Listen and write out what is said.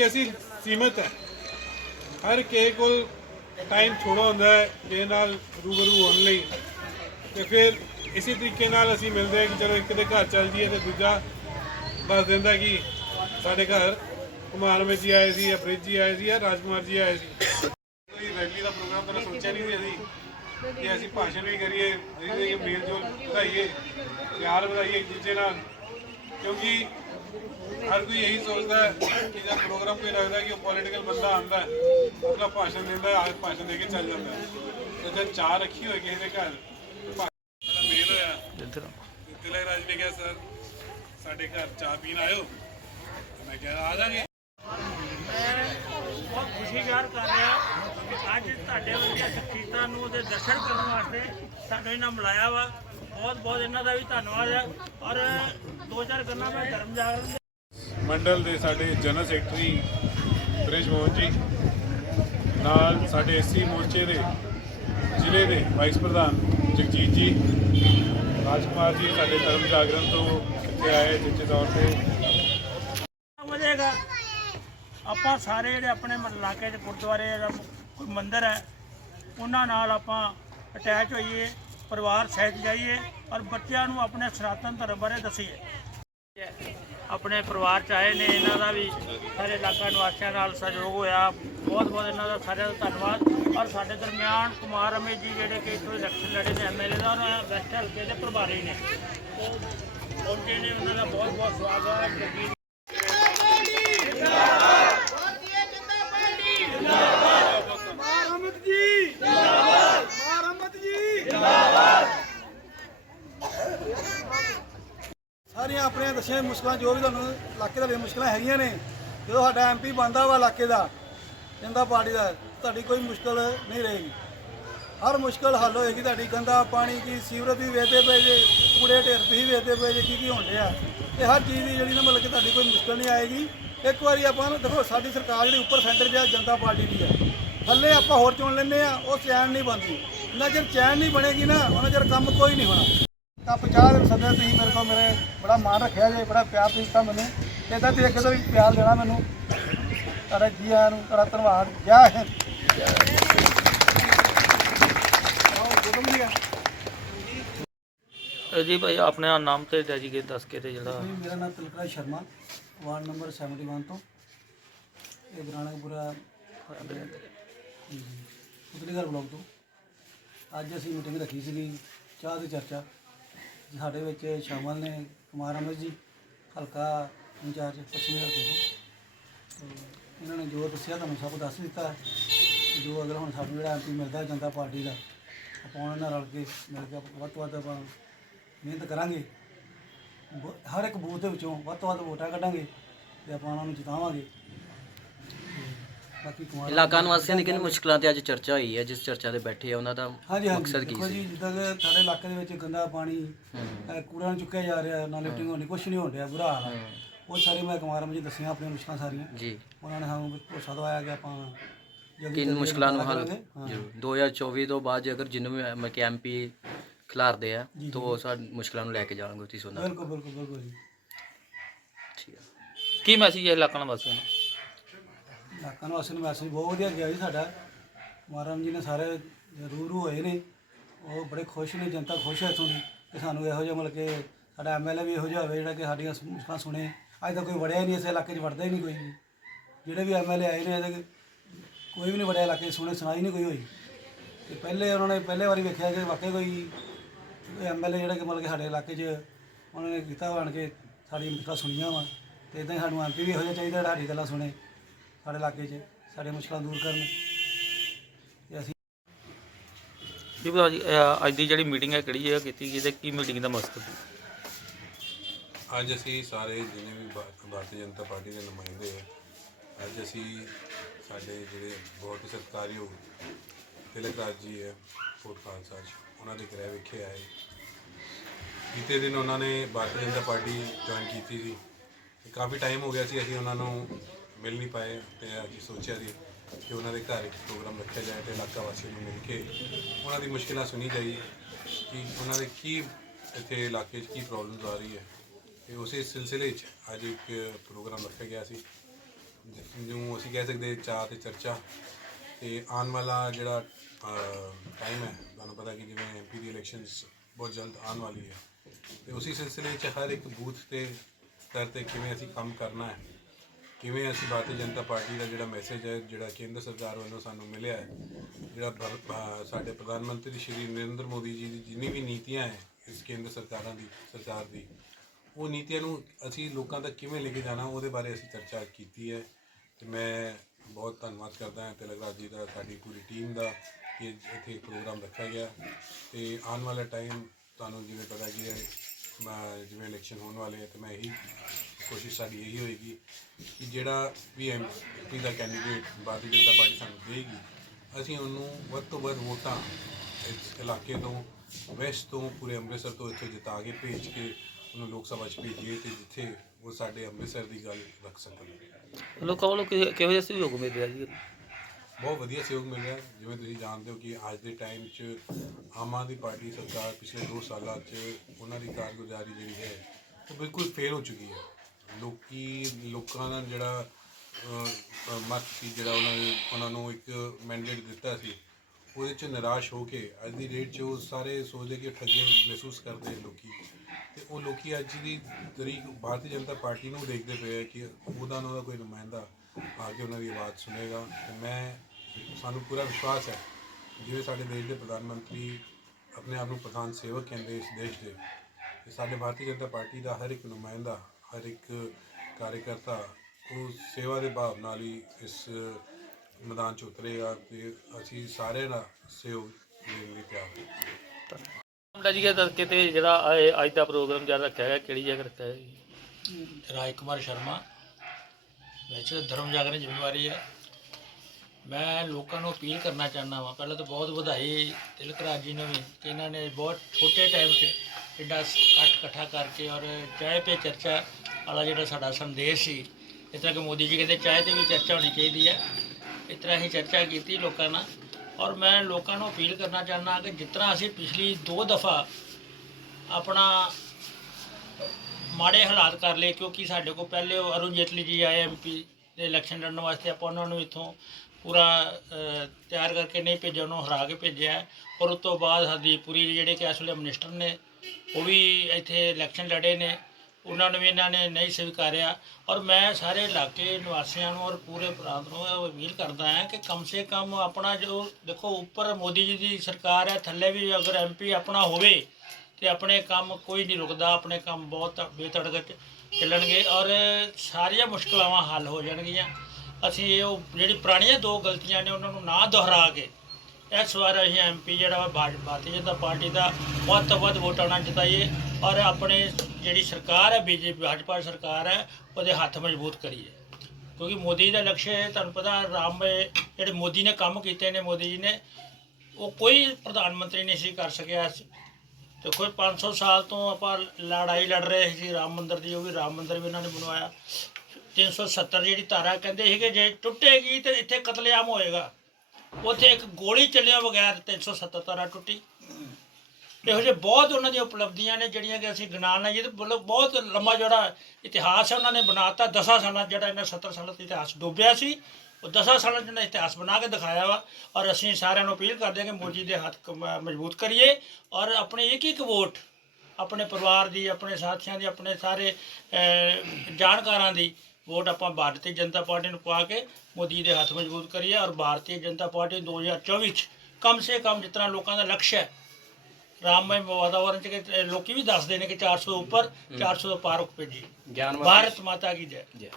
ਕਿ ਅਸੀਂ ਸੀਮਤ ਹੈ। ਹਰ ਕਿਸੇ ਕੋਲ ਟਾਈਮ ਥੋੜਾ ਹੁੰਦਾ ਹੈ ਜਿਹਦੇ ਨਾਲ ਰੂਬਰੂ ਹੋਣ ਲਈ। ਤੇ ਫਿਰ ਇਸੇ ਤਰੀਕੇ ਨਾਲ ਅਸੀਂ ਮਿਲਦੇ ਹਾਂ ਕਿ ਚਲੋ ਇੱਕ ਦੇ ਘਰ ਚੱਲ ਜੀਏ ਤੇ ਦੂਜਾ ਦੱਸ ਦਿੰਦਾ ਕਿ ਸਾਡੇ ਘਰ ਕੁਮਾਰ ਮੇ ਜੀ ਆਏ ਸੀ ਜਾਂ ਬ੍ਰਿਜ ਜੀ ਆਏ ਸੀ ਜਾਂ ਰਾਜਕੁਮਾਰ ਜੀ ਆਏ ਸੀ। ਕੋਈ ਰੈਲੀ ਦਾ ਪ੍ਰੋਗਰਾਮ ਤਾਂ ਸੋਚਿਆ ਨਹੀਂ ਸੀ ਅਸੀਂ ਕਿ ਅਸੀਂ ਭਾਸ਼ਣ ਵੀ ਕਰੀਏ, ਅਸੀਂ ਇਹ ਮੇਲ ਜੋਲ ਵਧਾਈਏ, ਪਿਆਰ ਵਧਾਈਏ ਇੱਕ ਦੂਜੇ ਨਾਲ। ਕਿਉਂਕਿ ਹਰ ਕੋਈ ਇਹੀ ਸੋਚਦਾ ਹੈ ਕਿ ਜਦ ਪ੍ਰੋਗਰਾਮ ਕੋਈ ਲੱਗਦਾ ਹੈ ਕਿ ਉਹ ਪੋਲੀਟੀਕਲ ਬੰਦਾ ਆਂਦਾ ਹੈ ਆਪਣਾ ਭਾਸ਼ਣ ਦਿੰਦਾ ਹੈ ਆਜ ਭਾਸ਼ਣ ਦੇ ਕੇ ਚੱਲ ਜਾਂਦਾ ਹੈ। ਤੇ ਜਦ ਚਾਹ ਰੱਖੀ ਹੋਈ ਕਿਸੇ ਦੇ ਘਰ ਭਾਸ਼ਣ ਦਾ ਮੇਲ ਹੋਇਆ। ਇੱਧਰ ਤੇ ਤਿਲਕ ਰਾਜ ਨੇ ਕਿਹਾ ਸਰ ਸਾਡੇ ਘਰ ਚਾਹ ਪੀਣ ਆਇਓ। ਤੇ ਮੈਂ ਕਿਹਾ ਆ ਜਾਾਂਗੇ। ਬਹੁਤ ਖੁਸ਼ੀ ਜ਼ਾਹਰ ਕਰ ਰਿਹਾ ਕਿ ਅੱਜ ਤੁਹਾਡੇ ਵਰਗੀਆਂ ਸ਼ਖਸੀਅਤਾਂ ਨੂੰ ਉਹਦੇ ਦਰਸ਼ਨ ਕਰਨ ਵਾਸਤੇ ਸਾਨੂੰ ਇਹਨਾਂ ਮਿਲਾਇਆ ਵਾ। ਬਹੁਤ ਬਹੁਤ ਇਹਨਾਂ ਦਾ ਵੀ ਧੰਨਵਾਦ ਹੈ। ਔਰ ਦੋ ਚਾਰ ਗੱਲਾਂ ਮੈਂ ਧਰਮ ਜਾਗਰਣ ਦੇ ਮੰਡਲ ਦੇ ਸਾਡੇ general secretary bridge Mohan ji ਨਾਲ ਸਾਡੇ ਐਸਸੀ ਮੋਰਚੇ ਦੇ ਜ਼ਿਲ੍ਹੇ ਦੇ ਵਾਈਸ ਪ੍ਰਧਾਨ ਜਗਜੀਤ ਜੀ ਰਾਜਕੁਮਾਰ ਜੀ ਸਾਡੇ ਧਰਮ ਜਾਗਰਣ ਤੋਂ ਇੱਥੇ ਆਏ ਜਿੱਥੇ ਤੌਰ ਤੇ। ਵਜੇਗਾ ਆਪਾਂ ਸਾਰੇ ਜਿਹੜੇ ਆਪਣੇ ਇਲਾਕੇ 'ਚ ਗੁਰਦੁਆਰੇ ਜਾਂ ਕੋਈ ਮੰਦਿਰ ਹੈ ਉਹਨਾਂ ਨਾਲ ਆਪਾਂ ਅਟੈਚ ਹੋਈਏ। ਪਰਿਵਾਰ ਸਹਿਤ ਜਾਈਏ ਔਰ ਬੱਚਿਆਂ ਨੂੰ ਆਪਣੇ ਸਨਾਤਨ ਧਰਮ ਬਾਰੇ ਦੱਸੀਏ। ਆਪਣੇ ਪਰਿਵਾਰ ਚ ਆਏ ਨੇ, ਇਹਨਾਂ ਦਾ ਵੀ ਸਾਰੇ ਇਲਾਕਾ ਨਿਵਾਸੀਆਂ ਨਾਲ ਸਹਿਯੋਗ ਹੋਇਆ। ਬਹੁਤ ਬਹੁਤ ਇਹਨਾਂ ਦਾ ਸਾਰਿਆਂ ਦਾ ਧੰਨਵਾਦ। ਔਰ ਸਾਡੇ ਦਰਮਿਆਨ ਕੁਮਾਰ ਅਮੇ ਜੀ ਜਿਹੜੇ ਕਿ ਇੱਥੋਂ ਇਲੈਕਸ਼ਨ ਲੜੇ ਨੇ ਐਮਐਲਏ ਦਾ ਔਰ ਵੈਸਟ ਹਲਕੇ ਦੇ ਪ੍ਰਭਾਰੀ ਨੇ। ਉਹ ਪਹੁੰਚੇ ਨੇ ਉਹਨਾਂ ਦਾ ਬਹੁਤ ਬਹੁਤ ਸਵਾਗਤ ਹੈ। ਦੱਸੀਆਂ ਮੁਸ਼ਕਲਾਂ, ਜੋ ਵੀ ਤੁਹਾਨੂੰ ਇਲਾਕੇ ਦੇ ਵਿੱਚ ਮੁਸ਼ਕਲਾਂ ਹੈਗੀਆਂ ਨੇ, ਜਦੋਂ ਸਾਡਾ ਐਮਪੀ ਬਣਦਾ ਵਾ ਇਲਾਕੇ ਦਾ, ਜਨਤਾ ਪਾਰਟੀ ਦਾ, ਤੁਹਾਡੀ ਕੋਈ ਮੁਸ਼ਕਲ ਨਹੀਂ ਰਹੇਗੀ। ਹਰ ਮੁਸ਼ਕਲ ਹੱਲ ਹੋਏਗੀ ਤੁਹਾਡੀ, ਗੰਦਾ ਪਾਣੀ ਕੀ, ਸੀਵਰੇਜ ਵੀ ਵੇਚਦੇ ਪਏ ਜੇ, ਕੂੜੇ ਢੇਰ ਤੁਸੀਂ ਵੇਚਦੇ ਪਏ ਜੇ ਕੀ ਕੀ ਹੋਣ ਡਿਆ। ਇਹ ਹਰ ਚੀਜ਼ ਦੀ ਜਿਹੜੀ ਨਾ ਮਤਲਬ ਕਿ ਤੁਹਾਡੀ ਕੋਈ ਮੁਸ਼ਕਲ ਨਹੀਂ ਆਏਗੀ। ਇੱਕ ਵਾਰੀ ਆਪਾਂ ਨੂੰ ਦੇਖੋ, ਸਾਡੀ ਸਰਕਾਰ ਜਿਹੜੀ ਉੱਪਰ ਸੈਂਟਰ 'ਚ ਆ, ਜਨਤਾ ਪਾਰਟੀ ਦੀ ਹੈ ਥੱਲੇ ਆਪਾਂ ਹੋਰ ਚੁਣ ਲੈਂਦੇ ਆ, ਉਹ ਚੈਨ ਨਹੀਂ ਬਣਦੀ। ਨਾ ਚਿਰ ਚੈਨ ਨਹੀਂ ਬਣੇਗੀ ਨਾ, ਉਹਨਾਂ ਚਿਰ ਕੰਮ ਕੋਈ ਨਹੀਂ ਹੋਣਾ। ਕੱਪ ਚਾਹ ਦੇ ਸੱਦੇ ਤੁਸੀਂ ਮੇਰੇ ਕੋਲ ਮੇਰੇ ਬੜਾ ਮਾਣ ਰੱਖਿਆ ਜੇ ਬੜਾ ਪਿਆਰ ਤੁਸੀਂ ਦਿੱਤਾ ਮੈਨੂੰ। ਇਦਾਂ ਤੁਸੀਂ ਅੱਗੇ ਤੋਂ ਵੀ ਪਿਆਰ ਦੇਣਾ ਮੈਨੂੰ। ਤੁਹਾਡਾ ਜੀ ਆਇਆਂ ਨੂੰ ਤੁਹਾਡਾ ਧੰਨਵਾਦ। ਜੈ ਹਿੰਦ। ਜੀ ਭਾਈ ਆਪਣੇ ਨਾਮ ਤੇ ਡੈਡੀਕੇਟ ਦੱਸ ਕੇ ਤੇ ਜਿਹੜਾ ਮੇਰਾ ਨਾਮ ਤਿਲਕਰਾਜ ਸ਼ਰਮਾ ਵਾਰਡ ਨੰਬਰ 71 ਤੋਂ। ਇਹ ਬਰਾਣਕਪੁਰਾ ਪੁਤਲੀਗਰ ਬਲਾਕ ਤੋਂ। ਅੱਜ ਅਸੀਂ ਮੀਟਿੰਗ ਰੱਖੀ ਸੀਗੀ ਚਾਹ ਦੀ ਚਰਚਾ। ਸਾਡੇ ਵਿੱਚ ਸ਼ਾਮਲ ਨੇ ਕੁਮਾਰ ਅਮਰ ਜੀ, ਹਲਕਾ ਇੰਚਾਰਜ ਪੱਛਮੀ ਹਲਕੇ ਤੋਂ। ਤੇ ਇਹਨਾਂ ਨੇ ਜੋ ਦੱਸਿਆ ਤੁਹਾਨੂੰ ਸਭ ਦੱਸ ਦਿੱਤਾ ਜੋ ਅਗਲਾ ਹੁਣ ਸਾਨੂੰ ਜਿਹੜਾ ਐਮਪੀ ਮਿਲਦਾ, ਜਨਤਾ ਪਾਰਟੀ ਦਾ, ਆਪਾਂ ਉਹਨਾਂ ਨਾਲ ਰਲ ਕੇ, ਮਿਲ ਕੇ ਆਪਾਂ ਵੱਧ ਤੋਂ ਵੱਧ ਆਪਾਂ ਮਿਹਨਤ ਕਰਾਂਗੇ। ਬ- ਹਰ ਇੱਕ ਬੂਥ ਦੇ ਵਿੱਚੋਂ ਵੱਧ ਤੋਂ ਵੱਧ ਵੋਟਾਂ ਕੱਢਾਂਗੇ ਤੇ ਆਪਾਂ ਉਹਨਾਂ ਨੂੰ ਜਿਤਾਵਾਂਗੇ। ਬਾਕੀ ਕੁਮਾਰ ਇਲਾਕਾ ਨਿਵਾਸੀਆਂ ਦੀ ਕਿੰਨੀ ਮੁਸ਼ਕਲਾਂ ਤੇ ਅੱਜ ਚਰਚਾ ਹੋਈ ਹੈ ਜਿਸ ਚਰਚਾ ਤੇ ਬੈਠੇ ਆ ਉਹਨਾਂ ਦਾ ਹਾਂਜੀ ਹਾਂਜੀ। ਮਕਸਦ ਕੀ ਦੇਖੋ ਸੀ? ਜੀ ਜਿੱਦਾਂ ਕਿ ਸਾਡੇ ਇਲਾਕੇ ਦੇ ਵਿੱਚ ਗੰਦਾ ਪਾਣੀ ਅਹ ਕੂੜਾ ਨੂੰ ਚੁੱਕਿਆ ਜਾ ਰਿਹਾ ਨਾ ਲਿਫਟਿੰਗ ਹੋਣੀ ਕੁਛ ਨਹੀਂ ਹੋਣ ਰਿਹਾ ਬੁਰਾ ਹਾਲ ਹੈ। ਉਹ ਸਾਰੇ ਮੈਂ ਕੁਮਾਰ ਜੀ ਦੱਸੀਆਂ ਆਪਣੀਆਂ ਮੁਸ਼ਕਲਾਂ ਸਾਰੀਆਂ। ਜੀ। ਉਹਨਾਂ ਨੇ ਸਾਨੂੰ ਭਰੋਸਾ ਦਵਾਇਆ ਕਿ ਆਪਾਂ ਜਲਦੀ ਕਿਨ ਜਲਦੀ ਮੁਸ਼ਕਲਾਂ ਨੂੰ ਹੱਲ ਕਰਾਂਗੇ। ਹਾਂ। ਜ਼ਰੂਰ। 2024 ਤੋਂ ਬਾਅਦ ਜੇ ਅਗਰ ਜਿਹਨੂੰ ਵੀ ਮੈਂ ਕਿ ਐਮਪੀ ਖਿਲਾਰਦੇ ਆ ਤਾਂ ਉਹ ਸਾਡੀ ਮੁਸ਼ਕਲਾਂ ਨੂੰ ਲੈ ਕੇ ਜਾਣਗੇ ਤੁਸੀਂ ਸੁਣਨਾ। ਬਿਲਕੁਲ ਬਿਲਕੁਲ ਬਿਲਕੁਲ ਜੀ। ਠੀਕ ਹੈ ਕੀ ਮੈਸੇਜ ਹੈ ਇਲਾਕਾ ਨਿਵਾਸੀਆਂ ਨੂੰ? ਇਲਾਕਾ ਨਿਵਾਸੀ ਨੂੰ ਮੈਸੇਜ ਬਹੁਤ ਵਧੀਆ ਗਿਆ ਜੀ ਸਾਡਾ। ਮਹਾਰਾਜ ਜੀ ਨੇ ਸਾਰੇ ਰੂਰੂ ਹੋਏ ਨੇ। ਉਹ ਬੜੇ ਖੁਸ਼ ਨੇ, ਜਨਤਾ ਖੁਸ਼ ਹੈ ਇੱਥੋਂ ਦੀ ਕਿ ਸਾਨੂੰ ਇਹੋ ਜਿਹਾ ਮਤਲਬ ਕਿ ਸਾਡਾ ਐਮਐਲਏ ਵੀ ਇਹੋ ਜਿਹਾ ਹੋਵੇ ਜਿਹੜਾ ਕਿ ਸਾਡੀਆਂ ਮੁਸ਼ਕਲਾਂ ਸੁਣੇ ਅੱਜ ਤੱਕ ਕੋਈ ਵੜਿਆ ਨਹੀਂ ਇਸ ਇਲਾਕੇ 'ਚ, ਵੜਦਾ ਹੀ ਨਹੀਂ ਕੋਈ ਵੀ। ਜਿਹੜੇ ਵੀ ਐਮਐਲਏ ਆਏ ਨੇ, ਇਹਦੇ ਕੋਈ ਵੀ ਨਹੀਂ ਵੜਿਆ ਇਲਾਕੇ 'ਚ, ਸੁਣੇ ਸੁਣਾਈ ਨਹੀਂ ਕੋਈ ਹੋਈ। ਤੇ ਪਹਿਲੇ ਉਹਨਾਂ ਨੇ ਪਹਿਲੇ ਵਾਰੀ ਵੇਖਿਆ ਕਿ ਵਾਕਈ ਕੋਈ ਐਮਐਲਏ ਜਿਹੜਾ ਕਿ ਮਤਲਬ ਕਿ ਸਾਡੇ ਇਲਾਕੇ 'ਚ ਉਹਨਾਂ ਨੇ ਕੀਤਾ ਬਣ ਕੇ ਸਾਡੀ ਮੁਸ਼ਕਲਾਂ ਸੁਣੀਆਂ ਵਾ। ਤੇ ਇਦਾਂ ਹੀ ਸਾਨੂੰ ਐਮਪੀ ਵੀ ਇਹੋ ਜਿਹਾ ਚਾਹੀਦਾ ਜਿਹੜਾ ਸਾਡੀ ਗੱਲਾਂ ਸੁਣੇ। ਸਾਡੇ ਇਲਾਕੇ 'ਚ ਸਾਡੀਆਂ ਮੁਸ਼ਕਲਾਂ ਦੂਰ ਕਰਨ। ਤੇ ਅਸੀਂ ਜੀ ਭਾਜੀ ਅਹ ਅੱਜ ਦੀ ਜਿਹੜੀ ਮੀਟਿੰਗ ਹੈ ਕਿਹੜੀ ਜਗ੍ਹਾ ਕੀਤੀ ਗਈ ਤੇ ਕੀ ਮੀਟਿੰਗ ਦਾ ਮਕਸਦ? ਸੀ ਅੱਜ ਅਸੀਂ ਸਾਰੇ ਜਿੰਨੇ ਵੀ ਭਾ- ਭਾਰਤੀ ਜਨਤਾ ਪਾਰਟੀ ਦੇ ਨੁਮਾਇੰਦੇ ਆ ਅੱਜ ਅਸੀਂ ਸਾਡੇ ਜਿਹੜੇ ਬਹੁਤ ਹੀ ਸਤਿਕਾਰਯੋਗ ਤਿਲਕ ਰਾਜ ਜੀ ਹੈ ਫੋਰਟ ਖਾਲਸਾ 'ਚ ਉਹਨਾਂ ਦੇ ਘਰੇ ਵਿਖੇ ਆਏ। ਬੀਤੇ ਦਿਨ ਉਹਨਾਂ ਨੇ ਭਾਰਤੀ ਜਨਤਾ ਪਾਰਟੀ ਜੁਆਇਨ ਕੀਤੀ ਸੀ। ਤੇ ਕਾਫੀ ਟਾਈਮ ਹੋ ਗਿਆ ਸੀ ਅਸੀਂ ਉਹਨਾਂ ਨੂੰ ਮਿਲ ਨਹੀਂ ਪਾਏ ਤੇ ਅਸੀਂ ਸੋਚਿਆ ਜੀ ਕਿ ਉਹਨਾਂ ਦੇ ਘਰ ਇੱਕ ਪ੍ਰੋਗਰਾਮ ਰੱਖਿਆ ਜਾਏ ਤੇ ਇਲਾਕਾ ਵਾਸੀਆਂ ਨੂੰ ਮਿਲ ਕੇ ਉਹਨਾਂ ਦੀ ਮੁਸ਼ਕਿਲਾਂ ਸੁਣੀ ਜਾਈ ਕਿ ਉਹਨਾਂ ਦੇ ਕੀ ਇੱਥੇ ਇਲਾਕੇ 'ਚ ਕੀ ਪ੍ਰੋਬਲਮਸ ਆ ਰਹੀ ਹੈ। ਤੇ ਉਸੇ ਸਿਲਸਿਲੇ 'ਚ ਅੱਜ ਇੱਕ ਪ੍ਰੋਗਰਾਮ ਰੱਖਿਆ ਗਿਆ ਸੀ ਜਿਹਨੂੰ ਅਸੀਂ ਕਹਿ ਸਕਦੇ ਚਾਹ ਤੇ ਚਰਚਾ। ਤੇ ਆਉਣ ਵਾਲਾ ਜਿਹੜਾ ਟਾਈਮ ਹੈ, ਤੁਹਾਨੂੰ ਪਤਾ ਕਿ ਜਿਵੇਂ ਐਮਪੀ ਦੀ ਇਲੈਕਸ਼ਨਸ ਬਹੁਤ ਜਲਦ ਆਉਣ ਵਾਲੀ ਹੈ। ਤੇ ਉਸੇ ਸਿਲਸਿਲੇ 'ਚ ਹਰ ਇੱਕ ਬੂਥ ਤੇ, ਸਤਰ ਤੇ ਕਿਵੇਂ ਅਸੀਂ ਕੰਮ ਕਰਨਾ ਹੈ ਕਿਵੇਂ ਅਸੀਂ ਭਾਰਤੀ ਜਨਤਾ ਪਾਰਟੀ ਦਾ ਜਿਹੜਾ ਮੈਸੇਜ ਹੈ ਜਿਹੜਾ ਕੇਂਦਰ ਸਰਕਾਰ ਵੱਲੋਂ ਸਾਨੂੰ ਮਿਲਿਆ ਹੈ ਜਿਹੜਾ ਭਰ- ਸਾਡੇ ਪ੍ਰਧਾਨ ਮੰਤਰੀ ਸ਼੍ਰੀ ਨਰਿੰਦਰ ਮੋਦੀ ਜੀ ਦੀ ਜਿੰਨੀ ਵੀ ਨੀਤੀਆਂ ਹੈ ਇਸ ਕੇਂਦਰ ਸਰਕਾਰਾਂ ਦੀ ਸਰਕਾਰ ਦੀ ਉਹ ਨੀਤੀਆਂ ਨੂੰ ਅਸੀਂ ਲੋਕਾਂ ਤੱਕ ਕਿਵੇਂ ਲੈ ਕੇ ਜਾਣਾ ਉਹਦੇ ਬਾਰੇ ਅਸੀਂ ਚਰਚਾ ਕੀਤੀ ਹੈ ਤੇ ਮੈਂ ਬਹੁਤ ਧੰਨਵਾਦ ਕਰਦਾ ਹਾਂ ਤਿਲਕ ਰਾਜ ਜੀ ਦਾ ਸਾਡੀ ਪੂਰੀ ਟੀਮ ਦਾ ਕਿ ਇੱਥੇ ਪ੍ਰੋਗਰਾਮ ਰੱਖਿਆ ਗਿਆ ਤੇ ਆਉਣ ਵਾਲਾ ਟਾਈਮ ਤੁਹਾਨੂੰ ਜਿਵੇਂ ਪਤਾ ਕਿ ਹੈ, ਮੈਂ- ਜਿਵੇਂ ਇਲੈਕਸ਼ਨ ਹੋਣ ਵਾਲੇ ਹੈ ਤੇ ਮੈਂ ਇਹੀ ਕੋਸ਼ਿਸ਼ ਸਾਡੀ ਇਹੀ ਹੋਏਗੀ ਕਿ ਜਿਹੜਾ ਵੀ ਐਮਪੀ ਦਾ ਕੈਂਡੀਡੇਟ ਭਾਰਤੀ ਜਨਤਾ ਪਾਰਟੀ ਸਾਨੂੰ ਦੇਗੀ ਅਸੀਂ ਉਹਨੂੰ ਵੱਧ ਤੋਂ ਵੱਧ ਵੋਟਾਂ ਇਸ ਇਲਾਕੇ ਤੋਂ ਵੈਸਟ ਤੋਂ ਪੂਰੇ ਅੰਮ੍ਰਿਤਸਰ ਤੋਂ ਇੱਥੇ ਜਿਤਾ ਕੇ ਭੇਜ ਕੇ ਉਹਨੂੰ ਲੋਕ ਸਭਾ 'ਚ ਭੇਜੀਏ ਤੇ ਜਿੱਥੇ ਉਹ ਸਾਡੇ ਅੰਮ੍ਰਿਤਸਰ ਦੀ ਗੱਲ ਰੱਖ ਸਕਣ। ਲੋਕਾਂ ਵੱਲੋਂ ਕਿਹੋ ਜਿਹਾ ਸਹਿਯੋਗ ਮਿਲ ਰਿਹਾ ਜੀ? ਬਹੁਤ ਵਧੀਆ ਸਹਿਯੋਗ ਮਿਲ ਰਿਹਾ। ਜਿਵੇਂ ਤੁਸੀਂ ਜਾਣਦੇ ਹੋ ਕਿ ਅੱਜ ਦੇ ਟਾਈਮ 'ਚ ਆਮ ਆਦਮੀ ਪਾਰਟੀ ਸਰਕਾਰ ਪਿਛਲੇ 2 ਸਾਲਾਂ 'ਚ ਉਹਨਾਂ ਦੀ ਕਾਰਗੁਜ਼ਾਰੀ ਜਿਹੜੀ ਹੈ ਉਹ ਬਿਲਕੁਲ ਫੇਲ ਹੋ ਚੁੱਕੀ ਹੈ। ਲੋਕੀ, ਲੋਕਾਂ ਦਾ ਜਿਹੜਾ ਮਤ ਸੀ, ਜਿਹੜਾ ਉਹਨਾਂ ਨੇ, ਉਹਨਾਂ ਨੂੰ ਇੱਕ ਮੈਂਡੇਟ ਦਿੱਤਾ ਸੀ, ਉਹਦੇ 'ਚ ਨਿਰਾਸ਼ ਹੋ ਕੇ ਅੱਜ ਦੀ ਡੇਟ 'ਚ ਉਹ ਸਾਰੇ ਸੋਚਦੇ ਕਿ ਠੱਗੇ ਮਹਿਸੂਸ ਕਰਦੇ ਲੋਕੀ। ਤੇ ਉਹ ਲੋਕੀ ਅੱਜ ਦੀ ਤਰੀਕ ਭਾਰਤੀ ਜਨਤਾ ਪਾਰਟੀ ਨੂੰ ਦੇਖਦੇ ਪਏ ਆ ਕਿ ਉਹਦਾ ਉਹਨਾਂ ਦਾ ਕੋਈ ਨੁਮਾਇੰਦਾ ਆ ਕੇ ਉਹਨਾਂ ਦੀ ਆਵਾਜ਼ ਸੁਣੇਗਾ। ਤੇ ਮੈਂ, ਸਾਨੂੰ ਪੂਰਾ ਵਿਸ਼ਵਾਸ ਹੈ, ਜਿਵੇਂ ਸਾਡੇ ਦੇਸ਼ ਦੇ ਪ੍ਰਧਾਨ ਮੰਤਰੀ ਆਪਣੇ ਆਪ ਨੂੰ ਪ੍ਰਧਾਨ ਸੇਵਕ ਕਹਿੰਦੇ ਇਸ ਦੇਸ਼ ਦੇ ਤੇ ਸਾਡੇ ਭਾਰਤੀ ਜਨਤਾ ਪਾਰਟੀ ਦਾ ਹਰ ਇੱਕ ਨੁਮਾਇੰਦਾ ਹਰ ਇੱਕ ਕਾਰਜਕਰਤਾ ਉਹ ਸੇਵਾ ਦੇ ਭਾਵ ਨਾਲ ਹੀ ਇਸ ਮੈਦਾਨ 'ਚ ਉਤਰੇਗਾ ਤੇ ਅਸੀਂ ਸਾਰੇ ਦਾ ਸਹਿਯੋਗ ਦੇਣ ਲਈ ਤਿਆਰ ਹਾਂ। ਮੁੰਡਾ ਜੀ ਦਾ ਕਿਤੇ ਜਿਹੜਾ ਇਹ ਅੱਜ ਦਾ ਪ੍ਰੋਗਰਾਮ ਜਿਹੜਾ ਰੱਖਿਆ ਗਿਆ ਕਿਹੜੀ ਜਗ੍ਹਾ ਰੱਖਿਆ ਹੈ ਜੀ? ਰਾਜ ਕੁਮਾਰ ਸ਼ਰਮਾ। ਵੈਸੇ ਤਾਂ ਧਰਮ ਜਾਗਰਣ ਦੀ ਜ਼ਿੰਮੇਵਾਰੀ ਹੈ। ਮੈਂ ਲੋਕਾਂ ਨੂੰ ਅਪੀਲ ਕਰਨਾ ਚਾਹੁੰਦਾ ਵਾਂ ਪਹਿਲਾਂ ਤਾਂ ਬਹੁਤ ਵਧਾਈ ਤਿਲਕ ਰਾਜ ਜੀ ਨੂੰ ਵੀ ਕਿ ਇਹਨਾਂ ਨੇ ਬਹੁਤ ਛੋਟੇ ਟਾਈਮ 'ਚ ਐਡਾ ਇਕੱਠ ਇਕੱਠਾ ਕਰਕੇ ਔਰ ਚਾਹ ਪੇ ਚਰਚਾ ਵਾਲਾ ਜਿਹੜਾ ਸਾਡਾ ਸੰਦੇਸ਼ ਸੀ, ਇਸ ਤਰ੍ਹਾਂ ਕਿ ਮੋਦੀ ਜੀ ਕਹਿੰਦੇ ਚਾਹੇ ਤੇ ਵੀ ਚਰਚਾ ਹੋਣੀ ਚਾਹੀਦੀ ਹੈ। ਇਸ ਤਰ੍ਹਾਂ ਹੀ ਚਰਚਾ ਕੀਤੀ ਲੋਕਾਂ ਨਾਲ ਔਰ ਮੈਂ ਲੋਕਾਂ ਨੂੰ ਅਪੀਲ ਕਰਨਾ ਚਾਹੁੰਦਾ ਕਿ ਜਿਸ ਤਰ੍ਹਾਂ ਅਸੀਂ ਪਿਛਲੀ ਦੋ ਦਫਾ ਆਪਣਾ ਮਾੜੇ ਹਾਲਾਤ ਕਰ ਲਏ, ਕਿਉਂਕਿ ਸਾਡੇ ਕੋਲ ਪਹਿਲੇ ਉਹ ਅਰੁਣ ਜੇਤਲੀ ਜੀ ਆਏ ਐਮਪੀ ਦੇ ਇਲੈਕਸ਼ਨ ਲੜਨ ਵਾਸਤੇ, ਆਪਾਂ ਉਹਨਾਂ ਨੂੰ ਇੱਥੋਂ ਪੂਰਾ ਤਿਆਰ ਕਰਕੇ ਨਹੀਂ ਭੇਜਿਆ, ਉਹਨੂੰ ਹਰਾ ਕੇ ਭੇਜਿਆ ਔਰ ਉਸ ਤੋਂ ਬਾਅਦ ਹਰਦੀਪੁਰੀ ਪੁਰੀ ਜਿਹੜੇ ਕਿ ਇਸ ਵੇਲੇ ਮਿਨਿਸਟਰ ਨੇ, ਉਹ ਵੀ ਇੱਥੇ ਇਲੈਕਸ਼ਨ ਲੜੇ ਨੇ। ਉਹਨਾਂ ਨੂੰ ਵੀ ਇਹਨਾਂ ਨੇ ਨਹੀਂ ਸਵੀਕਾਰਿਆ। ਔਰ ਮੈਂ ਸਾਰੇ ਇਲਾਕੇ ਨਿਵਾਸੀਆਂ ਨੂੰ ਔਰ ਪੂਰੇ ਪ੍ਰਾਂਤ ਨੂੰ ਇਹ ਅਪੀਲ ਕਰਦਾ ਹਾਂ ਕਿ ਕਮ ਸੇ ਕਮ ਆਪਣਾ ਜੋ ਦੇਖੋ, ਉੱਪਰ ਮੋਦੀ ਜੀ ਦੀ ਸਰਕਾਰ ਹੈ, ਥੱਲੇ ਵੀ ਅਗਰ ਐਮਪੀ ਆਪਣਾ ਹੋਵੇ ਤੇ ਆਪਣੇ ਕੰਮ ਕੋਈ ਨਹੀਂ ਰੁਕਦਾ, ਆਪਣੇ ਕੰਮ ਬਹੁਤ ਬੇਤੜਕ ਚ ਚੱਲਣਗੇ ਔਰ ਸਾਰੀਆਂ ਮੁਸ਼ਕਲਾਵਾਂ ਹੱਲ ਹੋ ਜਾਣਗੀਆਂ। ਅਸੀਂ ਇਹ ਉਹ ਜਿਹੜੀ ਪੁਰਾਣੀਆਂ ਦੋ ਗਲਤੀਆਂ ਨੇ, ਉਹਨਾਂ ਨੂੰ ਨਾ ਦੁਹਰਾ ਕੇ ਇਸ ਵਾਰ ਅਸੀਂ ਐਮਪੀ ਜਿਹੜਾ ਵਾ ਭਾਜ- ਭਾਰਤੀ ਜਨਤਾ ਪਾਰਟੀ ਦਾ ਵੱਧ ਤੋਂ ਵੱਧ ਵੋਟਾਂ ਨਾਲ ਜਿਤਾਈਏ ਔਰ ਆਪਣੇ ਜਿਹੜੀ ਸਰਕਾਰ ਹੈ, ਬੀਜੇਪੀ, ਭਾਜਪਾ ਸਰਕਾਰ ਹੈ, ਉਹਦੇ ਹੱਥ ਮਜ਼ਬੂਤ ਕਰੀਏ ਕਿਉਂਕਿ ਮੋਦੀ ਦਾ ਲਕਸ਼ ਹੈ ਤੁਹਾਨੂੰ ਪਤਾ, ਰਾਮ ਜਿਹੜੇ ਮੋਦੀ ਨੇ ਕੰਮ ਕੀਤੇ ਨੇ, ਮੋਦੀ ਜੀ ਨੇ, ਉਹ ਕੋਈ ਪ੍ਰਧਾਨ ਮੰਤਰੀ ਨਹੀਂ ਸੀ ਕਰ ਸਕਿਆ। ਦੇਖੋ ਇਹ 500 ਸਾਲ ਤੋਂ ਆਪਾਂ ਲੜਾਈ ਲੜ ਰਹੇ ਸੀ, ਰਾਮ ਮੰਦਰ ਦੀ, ਉਹ ਵੀ ਰਾਮ ਮੰਦਰ ਵੀ ਇਹਨਾਂ ਨੇ ਬਣਵਾਇਆ। 370 ਜਿਹੜੀ ਧਾਰਾ ਕਹਿੰਦੇ ਸੀਗੇ, ਜੇ ਟੁੱਟੇਗੀ ਤੇ ਇੱਥੇ ਕਤਲੇਆਮ ਹੋਏਗਾ। ਉੱਥੇ ਇੱਕ ਗੋਲੀ ਚੱਲਿਆ ਬਗੈਰ 370 ਧਾਰਾ ਟੁੱਟੀ। ਇਹੋ ਜਿਹੇ ਬਹੁਤ ਉਹਨਾਂ ਦੀਆਂ ਉਪਲਬਧੀਆਂ ਨੇ ਜਿਹੜੀਆਂ ਕਿ ਅਸੀਂ ਗਿਣਾ ਨਹੀਂ ਜਿਹਦੇ ਮਤਲਬ ਬਹੁਤ ਲੰਮਾ ਜਿਹੜਾ ਇਤਿਹਾਸ ਹੈ ਉਹਨਾਂ ਨੇ ਬਣਾਤਾ। 10 ਸਾਲਾਂ ਜਿਹੜਾ ਇਹਨਾਂ 70 ਸਾਲਾਂ ਦਾ ਇਤਿਹਾਸ ਡੁੱਬਿਆ ਸੀ। ਉਹ 10 ਸਾਲਾਂ 'ਚ ਇਹਨਾਂ ਇਤਿਹਾਸ ਬਣਾ ਕੇ ਦਿਖਾਇਆ ਵਾ ਔਰ ਅਸੀਂ ਸਾਰਿਆਂ ਨੂੰ ਅਪੀਲ ਕਰਦੇ ਹਾਂ ਕਿ ਮੋਦੀ ਦੇ ਹੱਥ ਕ- ਮਜ਼ਬੂਤ ਕਰੀਏ ਔਰ ਆਪਣੇ ਇੱਕ ਇੱਕ ਵੋਟ ਆਪਣੇ ਪਰਿਵਾਰ ਦੀ, ਆਪਣੇ ਸਾਥੀਆਂ ਦੀ, ਆਪਣੇ ਸਾਰੇ ਜਾਣਕਾਰਾਂ ਦੀ ਵੋਟ ਆਪਾਂ ਭਾਰਤੀ ਜਨਤਾ ਪਾਰਟੀ ਨੂੰ ਪਾ ਕੇ ਮੋਦੀ ਦੇ ਹੱਥ ਮਜ਼ਬੂਤ ਕਰੀਏ ਔਰ ਭਾਰਤੀ ਜਨਤਾ ਪਾਰਟੀ 2024 ਚ ਕਮ ਸੇ ਕਮ ਜਿਤਨਾ ਲੋਕਾਂ ਦਾ ਲਕਸ਼ ਹੈ ਰਾਮਮय ਵਾਤਾਵਰਣ ਚ ਕਿ ਲੋਕੀ ਵੀ ਦੱਸਦੇ ਨੇ ਕਿ 400 ਉੱਪਰ 400 ਤੋਂ ਪਾਰ ਭੇਜੀ ਗਿਆਨ ਭਾਰਤ ਮਾਤਾ ਕੀ ਜੈ। ਜੈ।